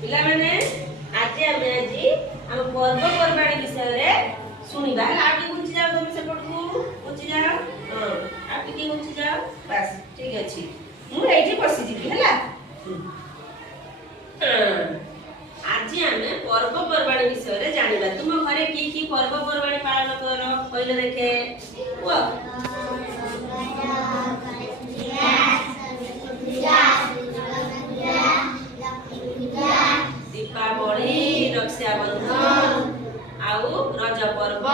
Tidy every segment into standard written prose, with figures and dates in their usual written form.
पिला माने आज आम पर्वपर्वाणी विषय शुणा आगे घुंची जाओ तुम सेपट को घुंची जाओ हाँ आगे घुंची जाओ बस ठीक अच्छे मुझे बसी जी है आज आम पर्वपर्वाणी विषय जाना तुम घरे की पर्वपर्वाणी पालन कर कहले देखे दीपावली रक्षाबंधन आउ रज पर्व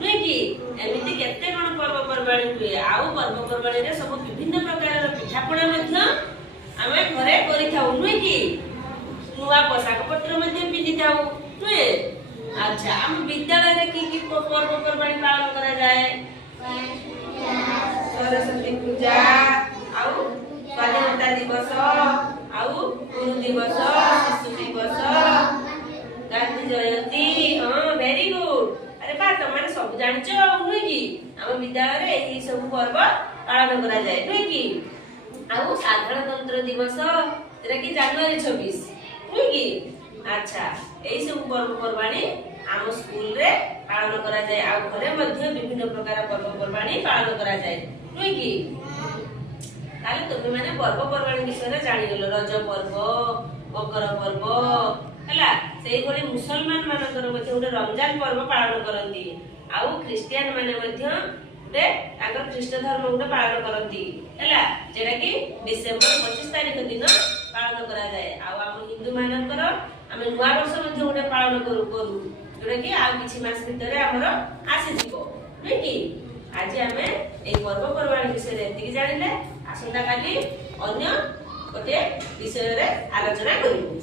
नुहे कि एमती केते कौन पर्वपर्वाणी हुए आउ पर्वपर्वाणी रे सब विभिन्न प्रकार पिठापणा आम घरे कर नुहे कि नुआ पोशाक पत्र पिंधि था नुहे। अच्छा आम विद्यालय की पर्वपर्वाणी पालन करा जाए सरस्वती पूजा आउ स्वाधीनता दिवस आउ गुरु दिवस शिशु दिवस गांधी जयंती हाँ वेरी गुड अरे बा तुम सब जान नुहे कि आम विद्यालय यही सब पर्व पालन करा जाए नुहे कि आउ साधारणतंत्र दिवस कि जनवरी 26 नुहे कि अच्छा यही सब पर्वपर्वाणी आम स्कूल रे पालन करा जाए आउ घरे मध्य विभिन्न प्रकार पर्वपर्वाणी पालन करा जाए नुहे कि ताले तुम माने पर्वपर्वाणी विषय जानिगल रज पर्व मकर पर्व हैला सेही भली मुसलमान मानकर मध्य उडे रमजान पर्व पालन करंती आउ क्रिश्चियन माने मध्य उडे ताकर ख्रीष्ट धर्म उडे पालन करंती हैला जेडा कि डिसेंबर 25 तारिख दिन पालन करा जाए आउ हम हिंदू मानकर हम नुआ वर्ष मध्य उडे पालन करू जेडा कि आ किछि मास भीतर हमर आसी जिवो नै कि आज हमें ए पर्वपर्वाणी विषय एतिकी जानिले आसंता काली अन्य गोटे विषय रे आलोचना करिबु।